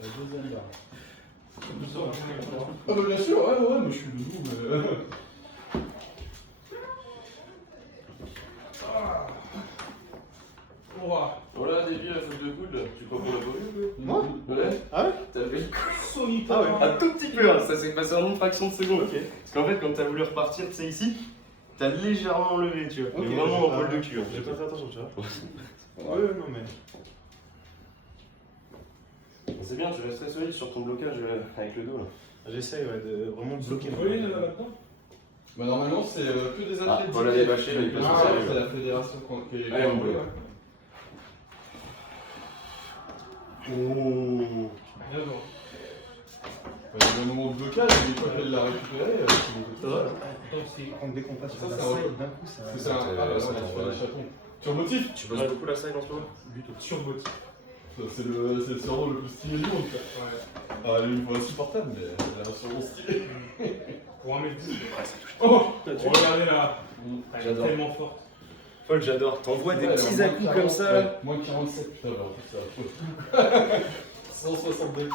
La deuxième barre. Ah bah bien sûr, ouais, moi je suis debout, mais... Voilà, des vieux à faute de coude, tu crois qu'on l'a pas vu? Moi? Ouais. Ah ouais? T'as fait le coup Ah ouais. un tout petit peu, hein. Ça s'est passé en une fraction de seconde. Okay. Parce qu'en fait, quand t'as voulu repartir, tu sais, ici, t'as légèrement enlevé, tu vois. Okay, vraiment en poil de cul. J'ai pas fait attention, tu vois. Ouais, non mais... C'est bien, tu restes très solide sur ton blocage avec le dos là. J'essaye de vraiment bloquer. Bah normalement c'est que des athlètes. Voilà les bâchés, mais il passe au sérieux. C'est la fédération qui est... Allez, on brûle. Oh. Il y a un moment de blocage, mais une fois qu'elle l'a récupéré, c'est bon. Dès qu'on passe sur Ça, la c'est un side, peu- d'un coup, ça... C'est un... Ah bah ouais, tu fais des chatons. Sur motif? Tu bosses beaucoup la side en ce moment? Sur motif. C'est le surnom le plus stylé du monde, quoi. Ouais. Ah, elle est une fois insupportable, mais elle a un surnom stylé. Pour 1m10. Oh! Regardez là. Elle est J'adore. tellement forte. Folle, j'adore. T'envoies des Ouais, petits alors, à-coups moins comme 40, ça. ouais, moins 47, putain, alors c'est affreux. 162 kg,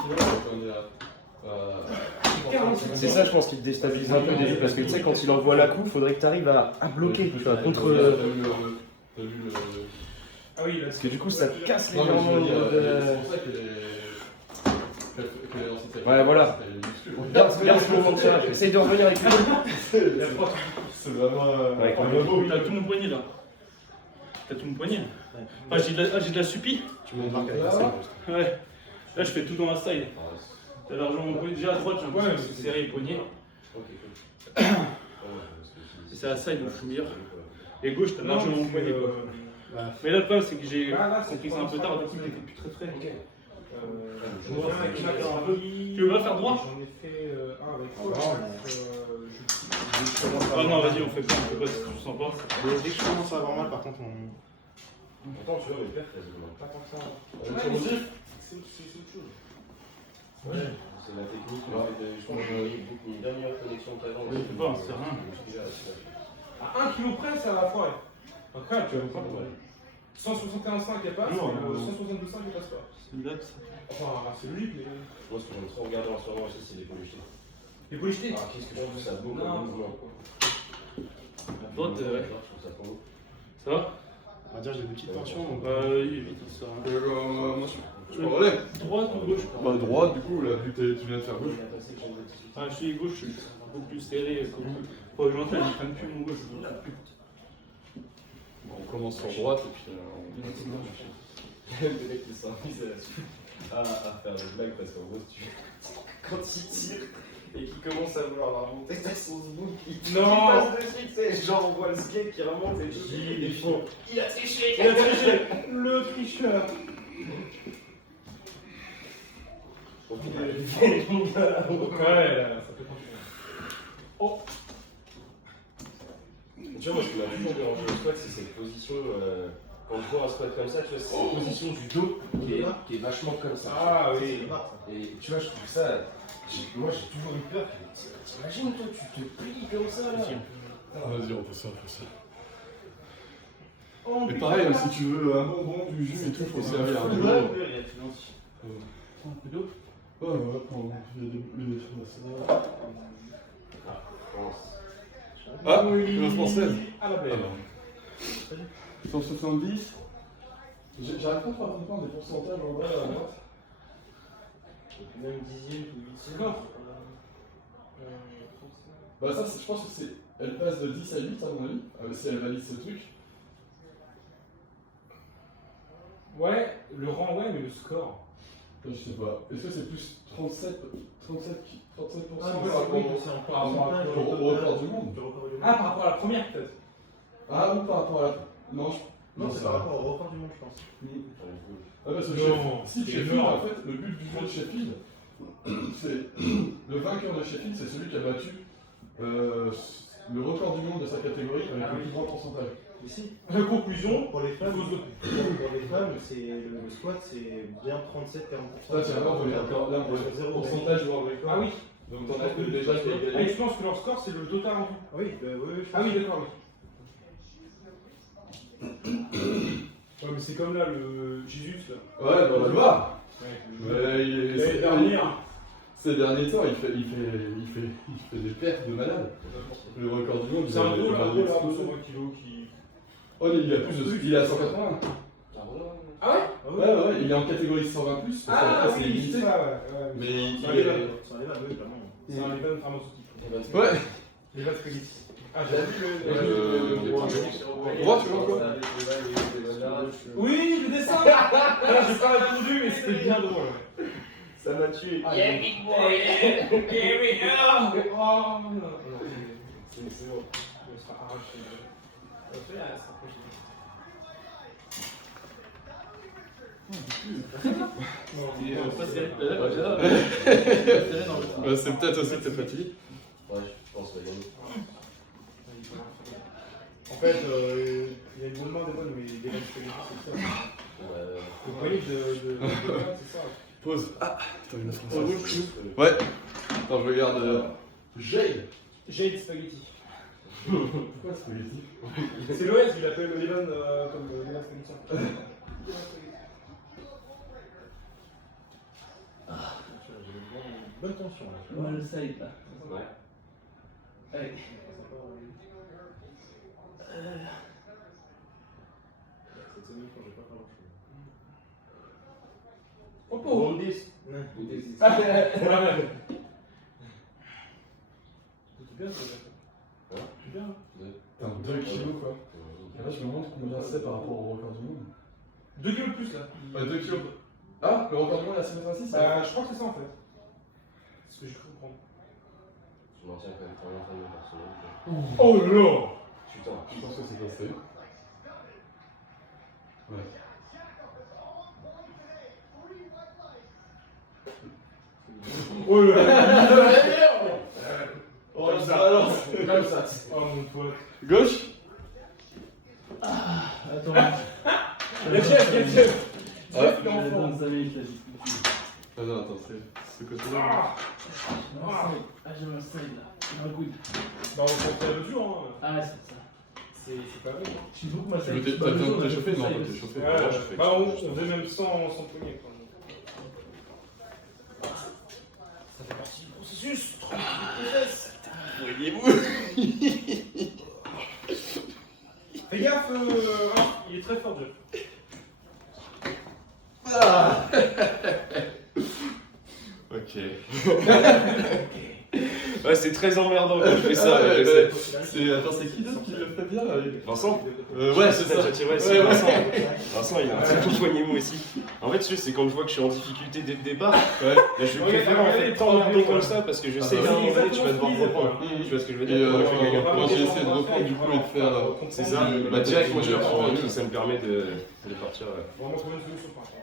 on est à... C'est ça, je pense, qui te déstabilise un peu au début. Parce que tu sais, quand il envoie la coup, faudrait que tu arrives à bloquer contre. T'as vu le... Ah oui, là, Parce que du coup, ça te casse Non, mais je veux légèrement. dire, c'est pour ça qu'elle est... qu'elle est dans cette... Ouais, voilà. Elle est musclée. Regarde ce moment de tirage. Essaye de revenir avec lui. C'est vraiment... Ouais, T'as tout mon poignet là. T'as tout mon poignet. Ah, j'ai de la supie. Tu m'embarques avec la Là. side. Ouais. Là, je fais tout dans la style. T'as largement mon poignet. Déjà à droite, j'ai un peu serré le poignet. C'est la side, donc je suis meilleur. Et gauche, t'as largement mon poignet quoi. Mais là, le problème, c'est que j'ai compris ça un peu tard, du coup, j'étais plus très frais. Tu veux pas faire droit? J'en ai fait un avec Ah non, vas-y, on fait pas si tu sens pas. Dès que je commence à avoir mal, par contre, on... Pourtant, tu vois, mes perfs, elles demandent pas tant que ça. Sur motif? C'est autre chose. Ouais, c'est la technique, le fait de. Je pense que j'ai une dernière connexion de talent. Je sais pas, c'est rien. À 1 kg près, ça va foirer. Après, tu vas pas foirer. 161,5 elle passe, Non, mais 162,5 elle passe pas. C'est une blague ça. Enfin, c'est logique, mais. Moi, ce que j'aime trop regarder en ce moment aussi, c'est les polychés. Les polychés. Ah, qu'est-ce que je trouve ça beau comme Non. mouvement. À droite, ouais. Je trouve ça trop beau. Ça va? On va dire j'ai des petites tensions, donc... Vite, ça va. Moi, je peux relève. Droite ou gauche? Bah droite, du coup, là, vu que tu viens de faire gauche. Ah, je suis gauche, je suis un peu plus serré. Faut que je m'entraîne, je prenne plus mon gauche. Bon, on commence sur droite et puis Le mec qui s'envise à faire des blagues parce qu'en gros, quand il tire et qu'il commence à vouloir la remonter, t'as son zbouk qui passe dessus, tu sais, genre on voit le skate qui remonte et il est faux. Il a triché! Il a triché! Le tricheur! Au final, Ouais, ça fait oh! Tu vois, moi, ce qui m'a toujours dérangé au squat, c'est cette position. Quand tu vois un squat comme ça, tu vois, c'est cette position du dos qui est vachement comme ça. Ah oui! Et tu vois, je trouve ça. Moi, j'ai toujours eu peur que. T'imagines, toi, tu te plies comme ça là. vas-y, on fait ça, Et pareil, si tu veux un bonbon, du jus et tout, faut servir un peu d'eau. Un peu d'eau? Ouais, voilà, quand il y a des ça. Ah oui, la française. À la blague. 170. J'arrive pas à faire comprendre des pourcentages en vrai à droite. Même dixième ou huitième. Bah ça, je pense que c'est... Elle passe de 10 à 8 à mon avis, si elle valide ce truc. Ouais, le rang, ouais, mais le score. Je sais pas. Est-ce que c'est plus 37, 37% Ah, par oui, rapport c'est en par rapport pourcentage, au record du monde? Ah, par rapport à la première, peut-être. Ah, ou par rapport à la... Non, Non, c'est par rapport au record du monde, je pense. Ah, parce que Non, si c'est Sheffield, énorme. en fait, le but du jeu de Sheffield, c'est... Le vainqueur de Sheffield, c'est celui qui a battu le record du monde de sa catégorie avec le plus grand pourcentage. Ici, La conclusion, pour les femmes, c'est le squat, c'est bien 37-40%. Ça, c'est vraiment le record. Là, Sur zéro. pourcentage du world record. ah oui. Donc, t'en as une déjà qui a Ah, gagné. je pense que leur score, c'est le total rendu. Oui, oui, Ah oui, d'accord, oui. Ouais, mais c'est comme là, le Jésus, là. Ouais, bah, on va le voir. Ces derniers temps, il fait des pertes de malade. Le record du monde, C'est un gros là, il a sur explosé. 20 kilos qui. Oh, mais il a plus de. Il est à 180. Ah ouais? Ouais, il est en catégorie 120+. Parce qu'après, c'est limité. ça, ouais. Mais C'est un il est. level, oui, vraiment. C'est un level pharmaceutique. Ouais. Les vases spaghetti. Ah, j'ai vu tu vois quoi? Oui, le dessin! Ah, j'ai pas répondu, mais c'était bien drôle. Ça m'a tué. Yeah, big boy! Yeah, big boy! Oh non, c'est bon. On sera arraché. Ok, elle sera C'est peut-être aussi que t'es fatigué. Ouais, je pense que gagner. En fait, il y a une bonne main des bonnes, mais des bonnes spaghetti, c'est ça. Le voyage de c'est ça. Pause. Ah, attends, une autre. Ouais. Attends, je regarde. Jade. Jade Spaghetti. Pourquoi spaghetti? C'est l'OS, il appelle Evan comme Evan Spaghetti. Bonne tension là. Tu vois. le side là. Ouais. Allez. Cette semaine, quand j'ai pas grand chose. Oh pour 10. C'est bien ça. C'est bien. Putain, 2 kilos quoi. Et là, je me montre combien c'est par rapport au record du monde. 2 kilos de plus là. Ouais, 2 kilos. Ah, le record du monde à 6,86 Je crois que c'est ça en fait. C'est ce que j'ai cru comprendre. Je m'en tiens quand même pas l'entraînement personnel. Oh là! Putain. Je pense que c'est passé. Ouais. Oh là! Oh, ça balance. Comme ça. Oh mon pote. Gauche. Attends. Le chef, le chef! Ah, Chef, Je vais l'enfant. prendre 5 minutes là. Ah non, attends, c'est ce côté-là. Ah, j'ai un side là. J'ai un good. Bah, on s'en fait le jour, hein. Ah, c'est ça. C'est pas vrai. Hein. Tu veux que ma Tu veux side. t'as besoin de t'échauffer? Non, pas t'échauffer. Ouais, Moi, je fais. bah, on faisait même sans poignet. Ça fait partie du processus. Voyez-vous? Fais gaffe, il est très fort, Jeff. Ah. Ok. Ouais, c'est très emmerdant quand je fais ça, Ouais, je ouais. sais. Attends, c'est qui d'autre qui le fait bien là? Vincent Ouais, c'est ça. Ouais, c'est Ouais, Vincent. Vincent, il a un très bon poignet mou aussi. En fait, c'est quand je vois que je suis en difficulté dès le départ, Ouais. là, je préfère en fait t'emmerder comme ça parce que je sais bah qu'à un oui, moment donné, tu vas devoir reprendre. Tu vois ce que je veux Et dire? Quand je fais gagner un quand peu. j'ai essayé de reprendre du coup et de faire. C'est ça, bah direct, moi je le reprends et tout, ça me permet de partir. Vraiment, c'est une solution par contre.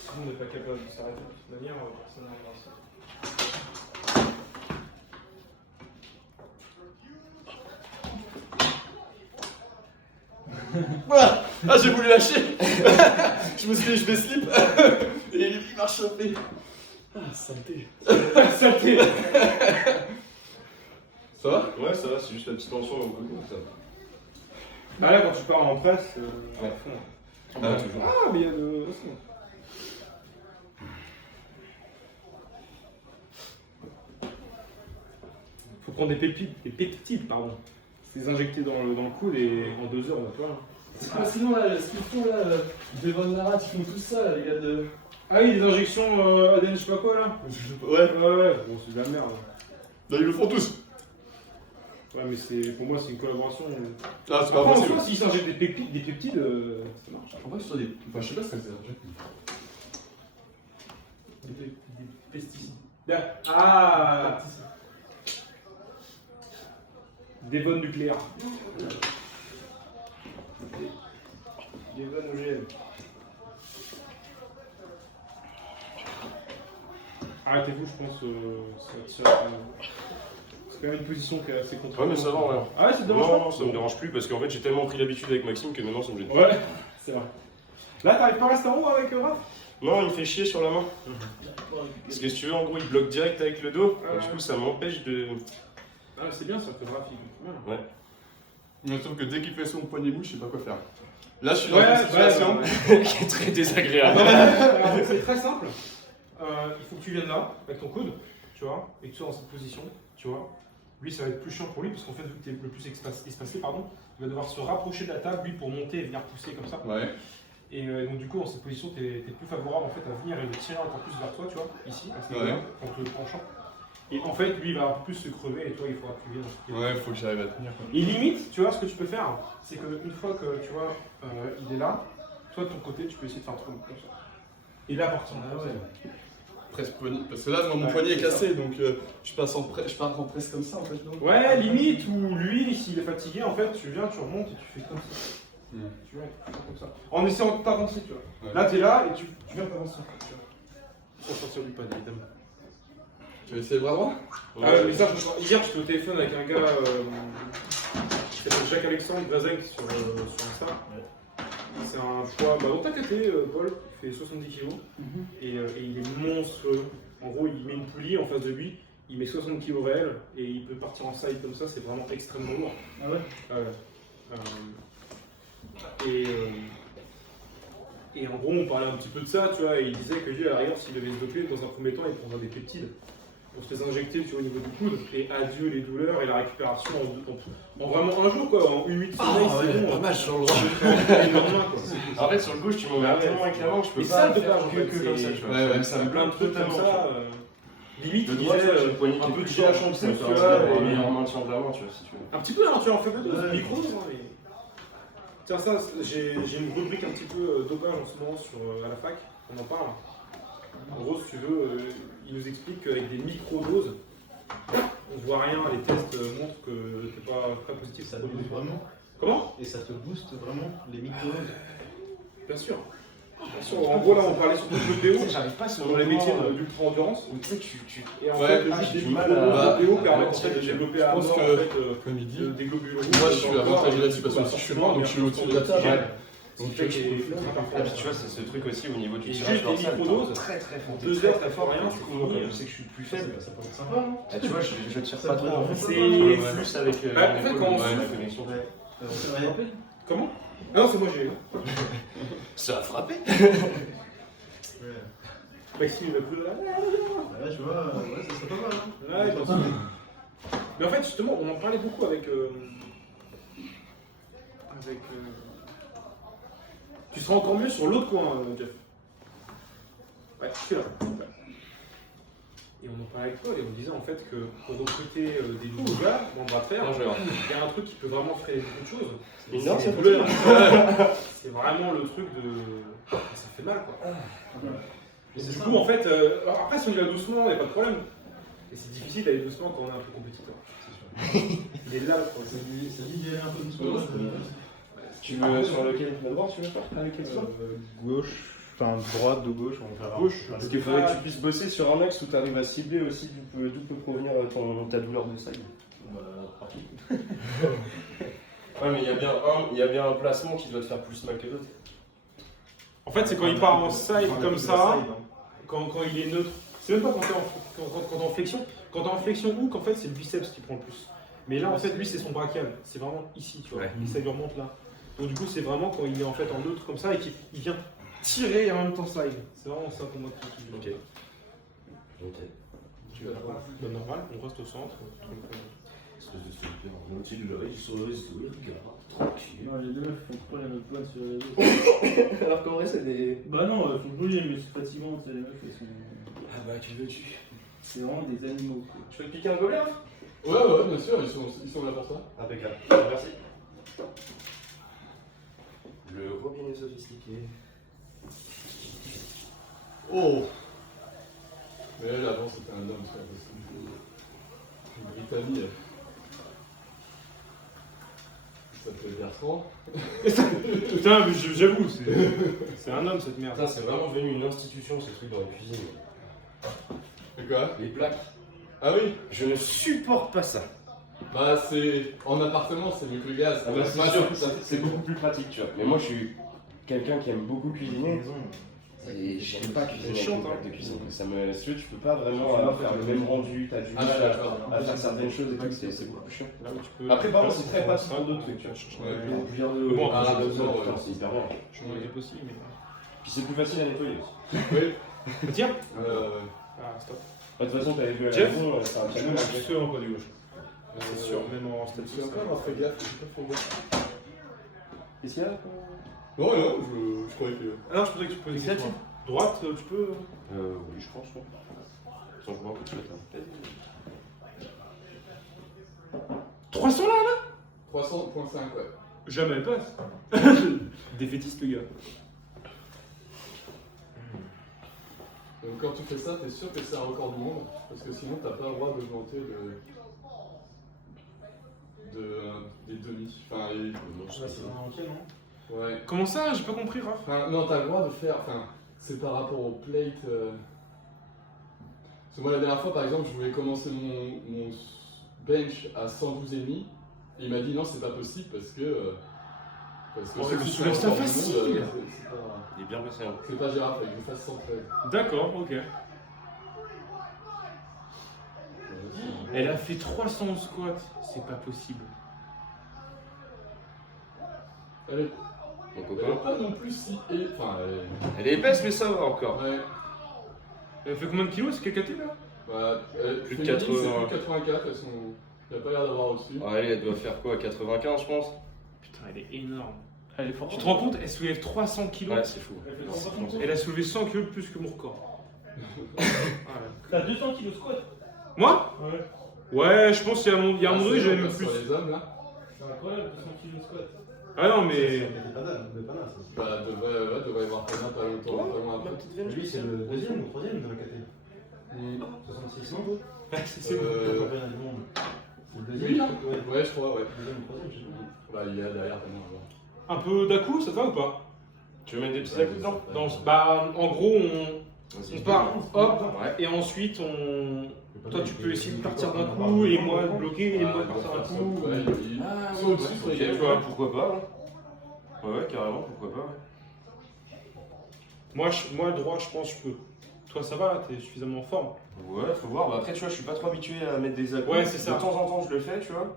Si on n'est pas capable de s'arrêter de toute manière, personne n'arrivera à ça. Ah, j'ai voulu lâcher. Je me suis dit, je vais slip. Et il m'a chopé. Ah, santé. Santé. Ça va? Ouais, ça va, c'est juste la petite tension au cou. Bah là, quand tu pars en presse, Ouais. Ah, toujours. Ah, mais il y a de. Faut prendre des peptides, pardon. C'est les injecter dans le coude et en 2 heures on va pas. Sinon, là, ce qu'ils font là, Devon Lara, ils font tout ça, les gars de. Ah oui, des injections ADN, je sais pas quoi là. Ouais, Ouais, bon, c'est de la merde. là, ils le font tous. Ouais, mais pour moi, c'est une collaboration. Ah, c'est pas Après, en possible. soi, s'ils s'injectent des peptides, ça marche. Je comprends pas que ce soit des. Enfin, je sais pas ce que c'est. Des pesticides. Ah Des bonnes nucléaires. Des bonnes OGM. Arrêtez-vous, je pense, ça tire. C'est quand même une position qui est assez contre. Ouais, mais ça va, ouais. Ah ouais, ça te dérange pas? Non, ça me dérange plus parce qu'en fait j'ai tellement pris l'habitude avec Maxime que maintenant ça me gêne. Ouais, c'est vrai. Là, t'arrives pas à rester en haut avec Raph? Non, il me fait chier sur la main. Parce que si tu veux, en gros, il bloque direct avec le dos. Ah Et du coup, ça m'empêche de. Ah, c'est bien ça, que Raph il comprend bien. Ouais. Mais sauf que dès qu'il fait son poignet mou, je sais pas quoi faire. Là, je suis dans Ouais, une situation qui est très désagréable. Alors, c'est très simple. Il faut que tu viennes là, avec ton coude, tu vois, et que tu sois dans cette position, tu vois. Lui, ça va être plus chiant pour lui, parce qu'en fait, vu que tu es le plus espacé, pardon, il va devoir se rapprocher de la table, lui, pour monter et venir pousser comme ça. Ouais. Et donc, du coup, dans cette position, tu es plus favorable en fait, à venir et le tirer encore plus vers toi, tu vois, ici, à ce niveau-là, en te penchant. Et en fait, lui, il va un peu plus se crever, et toi, il faudra que tu viennes. Ouais, faut que j'arrive à tenir. Quoi. Et limite, tu vois, ce que tu peux faire, c'est qu'une fois que, tu vois, il est là, toi, de ton côté, tu peux essayer de faire un truc comme ça. Et là, partir. Presque poignet. Parce que là, mon poignet est cassé, donc je pars en presse comme ça en fait. Non Ouais, limite, ou lui, s'il est fatigué, en fait, tu viens, tu remontes et tu fais comme ça. Tu viens, tu fais comme ça. En essayant de t'avancer, tu vois. Ouais. Là, t'es là et tu viens t'avancer. Pour sortir du panier, évidemment. Tu veux essayer le bras droit? Mais ça, hier, j'étais au téléphone avec un gars qui s'appelle Jacques-Alexandre Grazek sur Insta. C'est un choix dont t'as capté, Paul, il fait 70 kg et il est monstrueux. En gros, il met une poulie en face de lui, il met 60 kg réels et il peut partir en side comme ça, c'est vraiment extrêmement lourd. Ah ouais? Et en gros, on parlait un petit peu de ça, tu vois, et il disait que lui, à l'arrière, s'il devait se doper, dans un premier temps, il prendrait des peptides pour se les injecter, tu vois, au niveau du coude, et adieu les douleurs et la récupération en vraiment un jour, quoi, en 8 sommeil, c'est bon. Pas mal sur le En fait, sur le gauche, tu m'en mets tellement avec la main que je peux Mais pas ça, de faire base, en fait, que comme ça, tu vois. Ouais, Ça Il y a me plein de trucs comme ça. Limite, Le il droit, disait j'ai le poignet qui un est peu de plus GH fort, en ça plus, me tu fait vois, un et- meilleur maintien de la main, tu vois, si tu veux. Un petit peu, hein, tu en fais de micro, mais... Tiens, ça, j'ai une rubrique un petit peu dopage en ce moment à la fac, on en parle. En gros, si tu veux, il nous explique qu'avec des micro-doses, on voit rien, les tests montrent que c'est pas très positif. Ça booste vraiment. Comment? Et ça te booste vraiment les micro-doses. Bien sûr. Bien sûr. En gros, là, on parlait surtout de l'OPO, J'arrive pas sur dans les métiers d'ultra-endurance. Tu sais, tu. Et en Ouais, fait, le j'ai juste des du mal à- micro-doses, l'OPO à permet en mentir, fait de développer à je pense mort, que, en fait, comme il dit, des globules rouges. moi je suis dans le corps, avantagé là-dessus et parce que du coup, si je suis loin, donc je suis au-dessus de la table. Ouais. Donc Ce qui fait je qu'il peux est faire. Ah, puis tu vois, c'est ce truc aussi au niveau du Et tirage juste des dorsal. microdoses, Très très fort. 2 heures, très fort, rien, Du coup, moi, je sais que je suis plus faible. Ça peut être sympa, non? Ah, tu vois, je tire Ça pas peut trop. être- C'est c'est- plus avec Bah, en fait, quand on la souffle- connexion. Comment? Ah non, c'est moi, j'ai. Ça a frappé. Maxime, il va plus là. Ouais, tu vois, ouais, ça serait pas mal. Hein. Ouais, bien sûr. Mais en fait, justement, on en parlait beaucoup avec. Tu seras encore mieux sur l'autre coin, Jeff. Ouais, tu es là. Ouais. Et on en parlait avec toi et on disait en fait que pour recruter des nouveaux gars dans le bras de fer, Non, je vais voir. il y a un truc qui peut vraiment freiner beaucoup de choses. Mais non, c'est ça les peut douleurs. C'est vraiment le truc de. Ça fait mal quoi. Et du coup, en fait, alors après, si on y va doucement, il n'y a pas de problème. Et c'est difficile d'aller doucement quand on est un peu compétiteur. Il est là le problème. Ça dit d'y aller un peu doucement. Tu veux sur lequel d'abord tu veux faire avec quel sens Gauche, enfin droite, de gauche, on verra. Gauche. Parce qu'il faudrait que tu puisses bosser sur un axe où tu arrives à cibler aussi d'où peut provenir ta douleur de side. Ouais, mais il y a bien un placement qui doit te faire plus mal que d'autres. En fait, c'est quand il part en side comme ça, quand il est neutre. C'est même pas quand t'es en flexion. Quand t'es en flexion hook, en fait, c'est le biceps qui prend le plus. Mais là, en fait, lui, c'est son brachial. C'est vraiment ici, tu vois. Ouais. Et ça lui remonte là. Donc, du coup, c'est vraiment quand il est en fait en neutre comme ça et qu'il vient tirer et en même temps slide. C'est vraiment ça pour moi qui Ok. Ok. Tu vas voir. Bah, normal, on reste au centre. Tranquille. Non, les deux meufs font trop la notre poids sur les deux. Alors qu'en vrai, c'est des. Bah non, elles font brûler, mais c'est fatigant, tu sais, les meufs, elles sont. Ah bah, tu veux-tu. C'est vraiment des animaux. Quoi. Je peux te piquer un gobelet là Ouais, bien sûr, ils sont là pour ça. Impeccable. Merci. Le robinet sophistiqué. Oh! Mais elle, avant, c'était un homme, c'est pas possible. Britannie, ça fait garçon. Putain, mais j'avoue, c'est un homme cette merde. Putain, c'est vraiment devenu une institution ce truc dans la cuisine. C'est quoi? Les plaques. Ah oui? Je ne supporte pas ça. Bah, c'est. En appartement, c'est mieux que le gaz. Ah bah, c'est Ouais, sûr, c'est beaucoup plus pratique, tu vois. Mais moi, je suis quelqu'un qui aime beaucoup cuisiner. Et je sais pas cuisiner C'est avec chiant, une plaque hein. de cuisson. Ça me, si tu veux, tu peux pas vraiment faire le même rendu, t'as du mal à faire certaines choses et tout, c'est beaucoup plus chiant. Là où tu peux. Après, par contre, c'est très ça, pratique pour d'autres trucs. tu vas chercher Ouais, un- Plusieurs Bon, ah, après, deux heures, c'est hyper bien. Je me dis possible, mais. Puis c'est plus facile à nettoyer aussi. Oui. Tiens Euh, Ah, stop. De toute façon, t'avais vu à la Jeff, maison, c'est un Je channel. me suis en pas du gauche. C'est sûr, euh, même en Je me statut. souviens pas avoir fait gaffe, j'ai pas fait gaffe. Qu'est-ce qu'il y a Non, non, je croyais que. Ah non, je pensais que tu posais des C'est questions. Droite, tu peux. Oui, je pense. Ouais. Attends, je vois un peu de suite. 300 là 300.5, ouais. Jamais elle passe. Défaitiste le gars. Donc quand tu fais ça, t'es sûr que c'est un record du monde, parce que sinon t'as pas le droit d'augmenter des demi. Enfin, Ouais, c'est un entier, non? ouais. Comment ça? J'ai pas compris, Raph. Enfin, non, t'as le droit de faire. Enfin, c'est par rapport au plate. Parce que moi, la dernière fois, par exemple, je voulais commencer mon bench à 112,5. Et il m'a dit non, c'est pas possible parce que. Oh, c'est le si soulève c'est ça un record du facile. monde, Il est bien passé. Hein. c'est pas gérable, avec que je fasse 113. D'accord, ok. Elle a fait 300 squats. C'est pas possible. Elle est, Mon elle est copain. pas non plus si. Enfin, Elle est épaisse, mais ça va encore. ouais. Elle fait combien de kilos? C'est KKT là? Voilà, Plus de féminine, 80. C'est plus de 84, elles sont. Il n'y a pas l'air d'avoir au-dessus. Ah, elle doit faire quoi 95, je pense. Putain, elle est énorme. Elle est forte. Tu te rends compte? Elle soulève 300 kilos. Ouais, c'est fou. Elle fait 300 kilos. Elle a soulevé 100 kilos de plus que mon record. T'as 200 kilos squat. Moi? Ouais. Ouais, je pense qu'il y a un moment donné, j'avais même plus. Sur les hommes, là, C'est incroyable, 200 kilos squat. Ah non, mais. C'est de Pana, ça. bah, devrait y avoir pas mal, pas longtemps, pas loin après. Lui, c'est le deuxième ou le troisième de la KT. 66 non C'est Euh, Le championnat du monde. C'est le Oui, deuxième ouais. ouais, je crois, ouais. Deuxième ou troisième, je sais pas. Bah, il y a derrière tellement à voir. Un peu d'à-coup, ça te va ou pas? Tu veux mettre des petits à-coups dedans Bah, en gros, on part, hop, Ouais. et ensuite Toi, tu peux essayer de partir d'un coup, et moi de bloquer, et moi de partir d'un coup. Ouais, Ah, Soit ouais, au-dessus, soit ok, il y a- tu vois, pourquoi pas. Hein. Ouais, carrément, pourquoi pas. Moi, le droit, je pense que je peux. Toi, ça va, là, t'es suffisamment en forme. Ouais, faut voir. Bah, après, tu vois, je suis pas trop habitué à mettre des à-coups. Ouais, c'est ça. De temps en temps, je le fais, tu vois.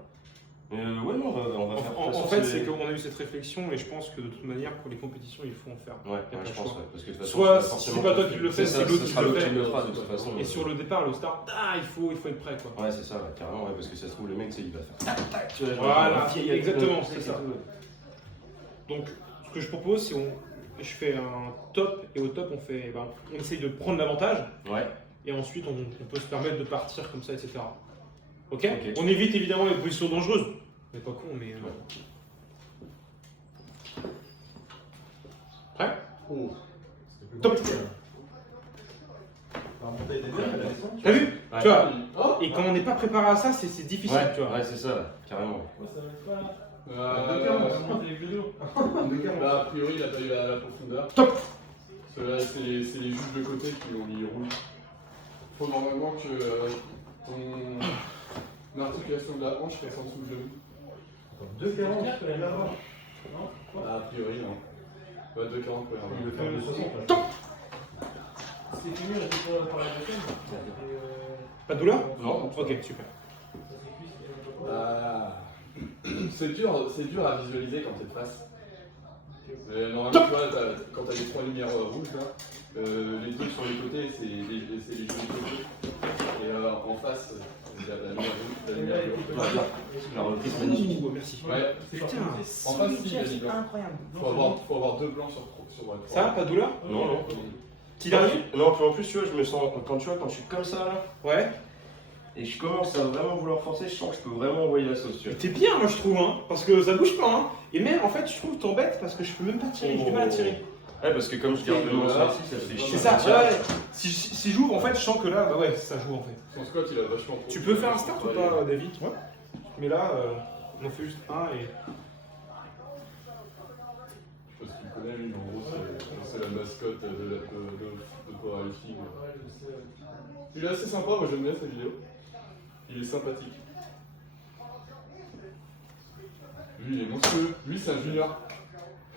Mais ouais, non, on va faire. de toute En façon, fait, c'est qu'on a eu cette réflexion, et je pense que de toute manière, pour les compétitions, il faut en faire. Ouais, Y a pas je le pense, choix. ouais. Parce que de toute façon, Soit, tu vas si forcément- c'est pas toi qui le fais, ça, c'est l'autre ce qui sera le l'autre fait. qui le fera de toute façon. Et sur le départ, le start, il faut être prêt, quoi. Ouais, c'est ça, ouais, carrément, ouais, parce que ça se trouve, le mec, tu sais, il va faire tac, tac, tu vois. Voilà, genre, vieille exactement, avec c'est le- ça. Donc, ce que je propose, c'est je fais un top, et au top, on essaye de prendre l'avantage, Ouais, et ensuite, on peut se permettre de partir comme ça, etc. Ok, Ok. On évite évidemment les positions dangereuses. On n'est pas con, mais. Prêt? Oh. Top. T'as T'as vu? Ouais. Tu vois, Oh et quand on n'est pas préparé à ça, c'est difficile, ouais, tu vois. ouais, c'est ça, carrément. Ouais, ça va être pas là. Euh, Les vidéos. Bah, a priori, il a pas eu la profondeur. Top. Ceux-là, c'est les juges de côté qui ont mis rouge. Faut normalement que ton articulation de la hanche reste en dessous du genou. 2,40, tu peux l'avoir. A priori, non. Ouais, 2,40 pour Il veut faire 2,60. C'est fini, on était pour la deuxième. Pas de douleur? Non. Ok, super. C'est dur à visualiser quand t'es de face. Normalement, tu vois, quand t'as les trois lumières rouges là, les trucs sur les côtés, c'est les jeux de côté. Et en face, il y a la lumière rouge, la lumière bleue. La reprise magnifique. Merci. Ouais, Putain, en face, si, il y a des blancs. incroyable. Faut avoir deux blancs sur Ça va, pas de douleur? Non, non. Petit dernier? Non, puis en plus, tu vois, je me sens, quand je suis comme ça là, Ouais. et je commence à vraiment vouloir forcer, je sens que je peux vraiment envoyer la sauce, tu vois. T'es bien, moi je trouve, hein, parce que ça bouge pas, hein. Et même, en fait, je trouve t'embête parce que je peux même pas tirer, j'ai du mal à tirer. Ouais, parce que comme je garde le morceau ici, ça fait chier. C'est ça, ouais. Si j'ouvre, en fait, je sens que là, bah ouais, ça joue en fait. Son squat, il a vachement. Tu peux faire un start ou pas, David? Ouais. Mais là, on en fait juste un et. Je sais pas ce qu'il connaît, lui, mais en gros, c'est la mascotte de Powerlifting. Il est assez sympa, moi j'aime bien sa vidéo. Il est sympathique. Lui, il est monstrueux. Lui, c'est un junior.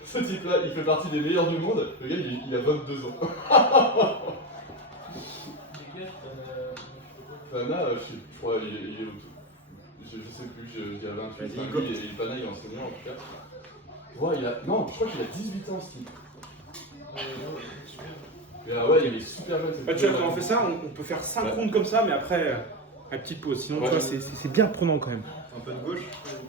Ce type-là, il fait partie des meilleurs du monde. Le gars, il a 22 ans. Pana, je crois, il est. Je sais plus, il y a 28 Vas-y, ans. go. Il est Pana, il est enseignant en tout cas. Ouais, non, je crois qu'il a 18 ans, ce type. Et ouais, il est super jeune. Bah, tu vois, quand on fait ça, on peut faire 5 rounds comme ça, mais après, à petite pause. Sinon, tu vois, c'est bien prenant quand même. Un peu de gauche.